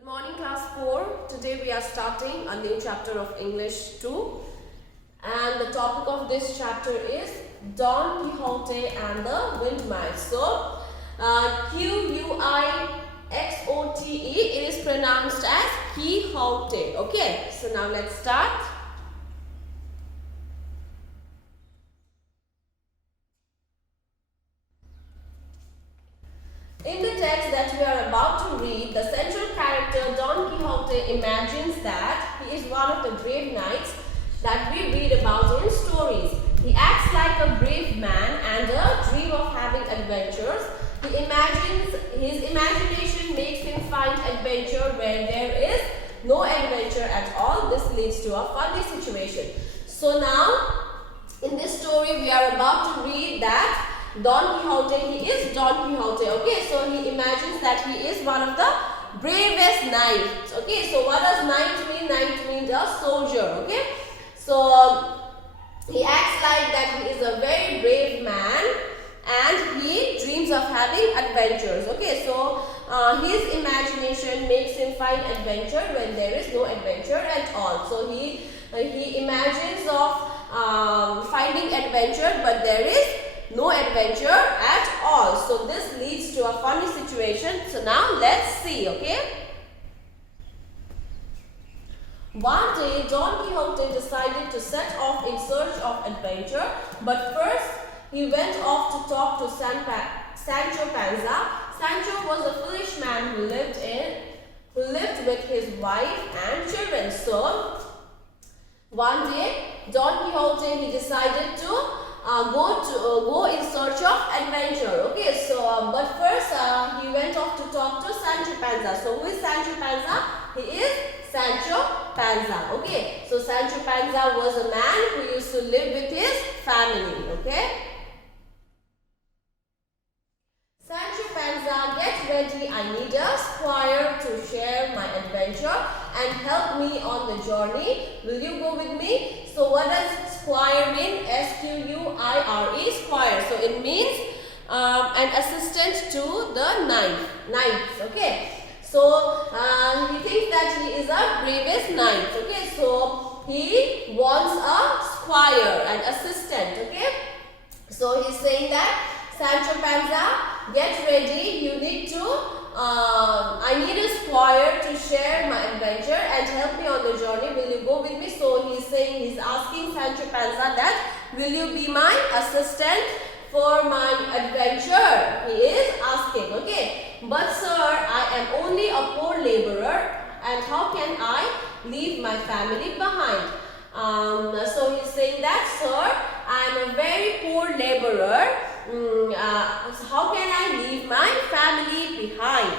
Good morning, class 4. Today we are starting a new chapter of English 2, and the topic of this chapter is Don Quixote and the Windmills. So, Quixote, it is pronounced as Quixote. Okay, so now let's start. In the text that we are about to read, the central character Don Quixote imagines that he is one of the brave knights that we read about in stories. He acts like a brave man and a dream of having adventures. His imagination makes him find adventure where there is no adventure at all. This leads to a funny situation. So now, in this story, we are about to read that Don Quixote, he is Don Quixote, okay, so he imagines that he is one of the bravest knights, okay, so what does knight mean? Knight means a soldier, okay, so he acts like that he is a very brave man and he dreams of having adventures, okay, so his imagination makes him find adventure when there is no adventure at all, so he imagines of finding adventure, but there is no adventure at all. So this leads to a funny situation. So now let's see, okay? One day, Don Quixote decided to set off in search of adventure, but first he went off to talk to Sancho Panza. Sancho was a foolish man who lived with his wife and children. So one day, Don Quixote, he decided to go in search of adventure. Okay, so but first he went off to talk to Sancho Panza. So who is Sancho Panza? He is Sancho Panza. Okay, so Sancho Panza was a man who used to live with his family. Okay. Sancho Panza, get ready. I need a squire to share my adventure and help me on the journey. Will you go with me? So what does squire mean? S-Q-U-I-R-E, squire. So it means an assistant to the knights. Okay. So he thinks that he is a bravest knight. Okay. So he wants a squire, an assistant. Okay. So he's saying that Sancho Panza, get ready. You need to. I need a squire to share my adventure and help me on the journey. Will you go with me? So he's asking Sancho Panza that, will you be my assistant for my adventure? He is asking, okay. But sir, I am only a poor laborer, and how can I leave my family behind? So he's saying that, sir, I am a very poor laborer. So how can I leave my family behind?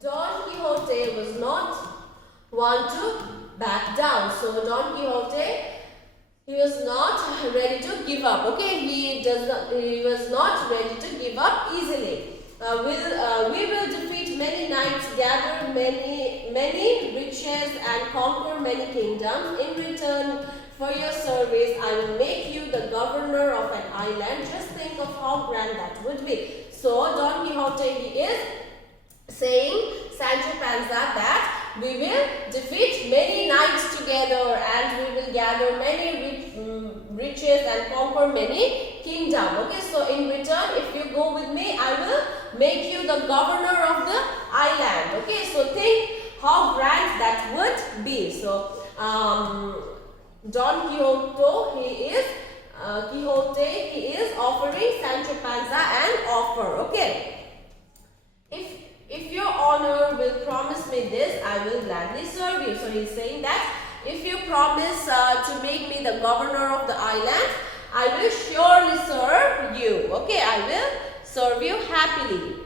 Don Quixote was not one to back down. So Don Quixote, he was not ready to give up. Okay, he was not ready to give up easily. We will defeat many knights, gather many riches, and conquer many kingdoms. In return for your service, I will make you the governor of an island. Just think of how grand that would be. So Don Quixote, he is saying Sancho Panza that we will defeat many knights together and we will gather many riches and conquer many kingdoms. Okay, so in return, if you go with me, I will make you the governor of the island. Okay, so think how grand that would be. So Don Quixote, he is offering Sancho Panza an offer. Okay, if your honor will promise me this, I will gladly serve you. So he's saying that if you promise to make me the governor of the island, I will surely serve you. Okay, I will serve you happily.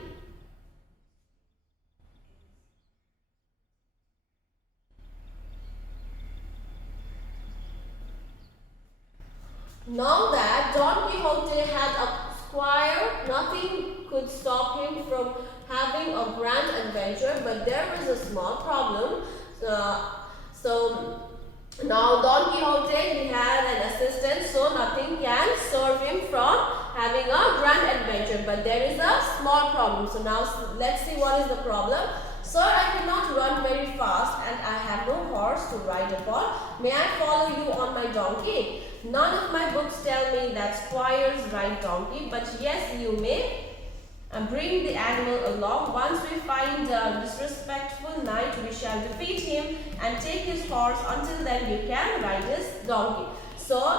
Now that Don Quixote had a squire, nothing could stop him from having a grand adventure, but there was a small problem. So now Don Quixote, he had an assistant, so nothing can serve him from having a grand adventure. But there is a small problem. So now let's see what is the problem. Sir, I cannot run very fast and I have no horse to ride upon. May I follow you on my donkey? None of my books tell me that squires ride donkey, but yes, you may. Bring the animal along. Once we find a disrespectful knight, we shall defeat him and take his horse. Until then, you can ride his donkey. So,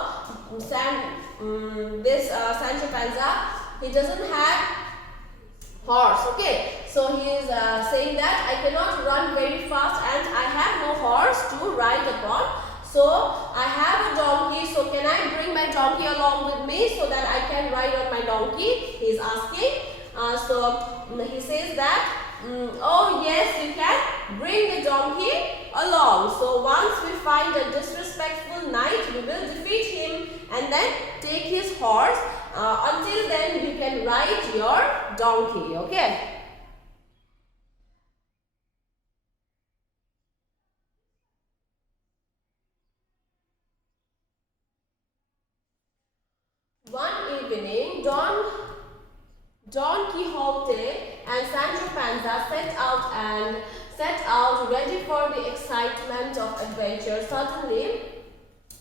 Sancho Panza, he doesn't have horse. Okay, so he is saying that I cannot run very fast and I have no horse to ride upon. So I have a donkey, so can I bring my donkey along with me so that I can ride on my donkey? He is asking. So he says that, oh yes, you can bring the donkey along. So once we find a disrespectful knight, we will defeat him and then take his horse. Until then, you can ride your donkey. Okay. One evening, Don Quixote and Sancho Panza set out ready for the excitement of adventure. Suddenly,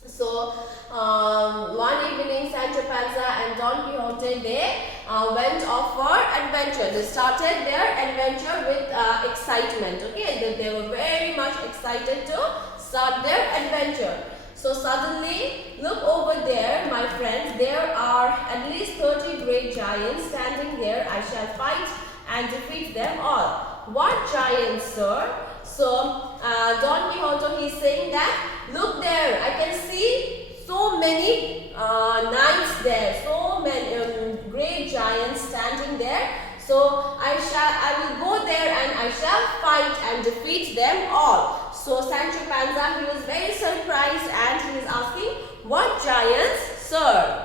so one evening, Sancho Panza and Don Quixote, they went off for adventure. They started their adventure with excitement. Okay, they were very much excited to start their adventure. So suddenly, look over there, my friends. There are at least 30 great giants standing there. I shall fight and defeat them all. What giants, sir? So Don Quixote, he's saying that, look there, I can see so many knights there, so many great giants standing there. So I will go there and I shall fight and defeat them all. So Sancho Panza, he was very surprised and he is asking, what giants, sir?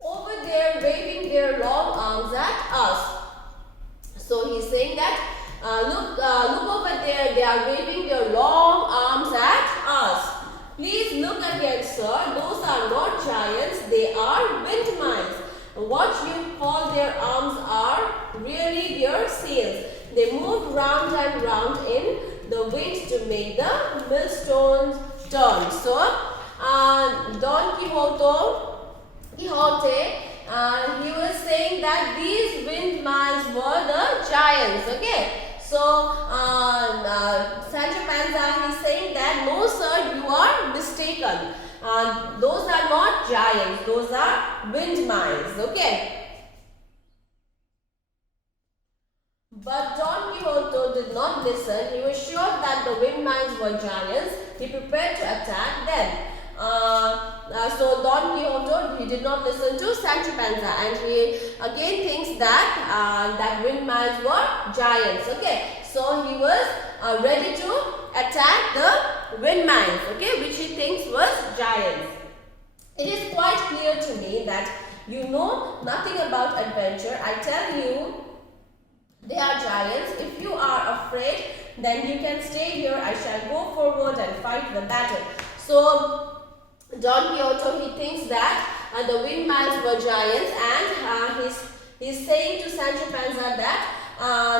Over there waving their long arms at us. So he's saying that, look over there, they are waving their long arms at us. Please look again, sir. Those are not giants, they are wind mines. What you call their arms are really their sails. They move round and round in the wind to make the millstones turn. So, Don Quixote, he was saying that these wind mines were the giants. Okay. So, Sancho Panza is saying that, no sir, you are mistaken. Those are not giants, those are wind mines. Okay. But Don Quixote did not listen. He was sure that the wind mines were giants. He prepared to attack them. So Don Quixote, he did not listen to Sancho Panza and he again thinks that that wind mines were giants. Okay, so he was ready to attack the wind mines, okay, which he thinks was giants. It is quite clear to me that you know nothing about adventure. I tell you, they are giants. If you are afraid, then you can stay here. I shall go forward and fight the battle. So Don Quixote, he thinks that the wind mines were giants and he's saying to Sancho Panza that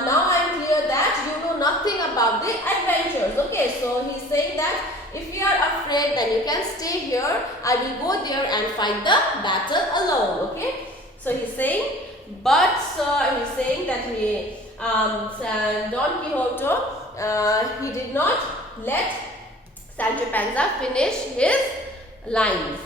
now I am clear that you know nothing about the adventures. Okay, so he's saying that if you are afraid, then you can stay here. I will go there and fight the battle alone. Okay, so he's saying, but he's saying that Don Quixote, he did not let Sancho Panza finish his lines.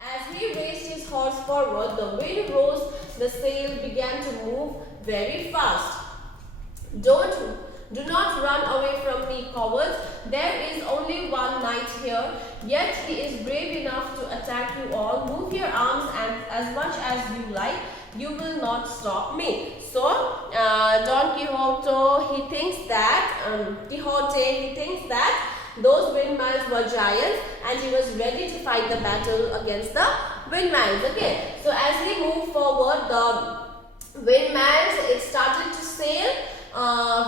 As he raced his horse forward, the wind rose, the sail began to move very fast. Do not run away from me, cowards. There is only one knight here, yet he is brave enough to attack you all. Move your arms and as much as you like. You will not stop me. So, Don Quixote, he thinks that those wind mines were giants and he was ready to fight the battle against the wind mines. Okay, so as he moved forward, the windmills, it started to sail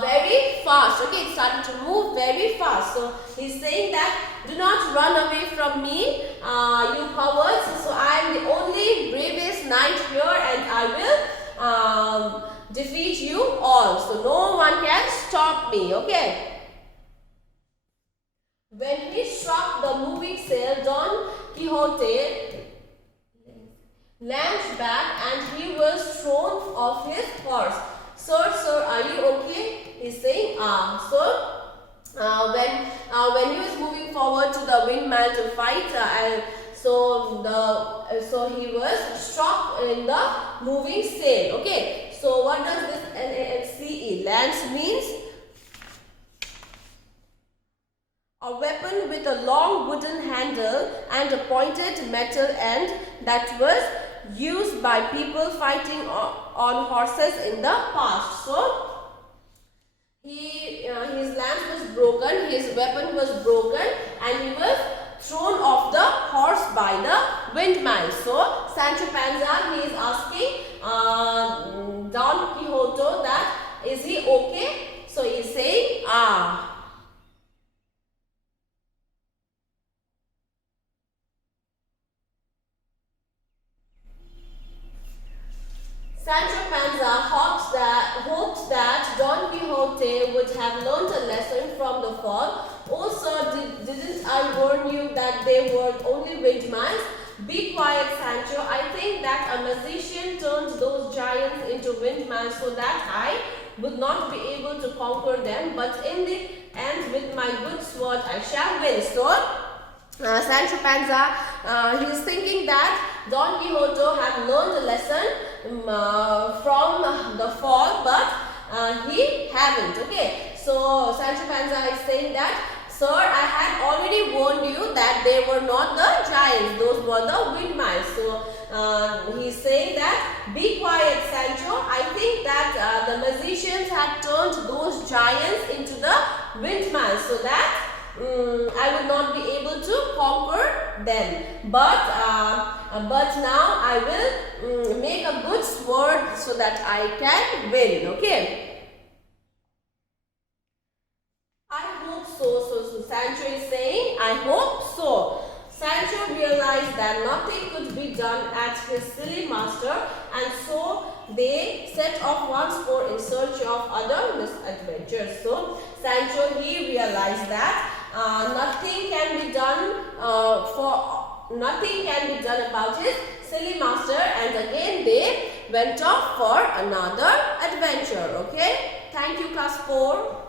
very fast. Okay, it started to move very fast. So he's saying that do not run away from me, you cowards. So I am the only bravest knight here, and I will defeat you all. So no one can stop me. Okay. When he struck the moving sail, Don Quixote leaned back and he was thrown off his horse. Sir, sir, are you okay? He's saying, when he was moving forward to the windmill to fight, so he was struck in the moving sail. Okay. So what does this LANCE? Lance means a weapon with a long wooden handle and a pointed metal end that was used by people fighting on horses in the past. So his lance was broken, his weapon was broken, and he was thrown off the horse by the windmill. So Sancho Panza, he is asking Don Quixote that is he okay? So he is saying Sancho Panza hoped that Don Quixote would have learnt a lesson from the fall. Oh sir, didn't I warn you that they were only windmills? Be quiet, Sancho. I think that a magician turned those giants into windmills so that I would not be able to conquer them. But in the end, with my good sword, I shall win. So Sancho Panza, he is thinking that Don Quixote had learned a lesson from the fall, but he haven't. Okay, so Sancho Panza is saying that, sir, I had already warned you that they were not the giants, those were the windmills. So he's saying that, be quiet, Sancho. I think that the magicians had turned those giants into the windmills so that I would not be able to conquer them. But now I will make a good sword so that I can win. Okay. I hope so. So Sancho is saying, I hope so. Sancho realized that nothing could be done at his silly master, and so they set off once more in search of other misadventures. So Sancho, he realized that nothing can be done about his silly master, and again they went off for another adventure. Okay. Thank you, class 4.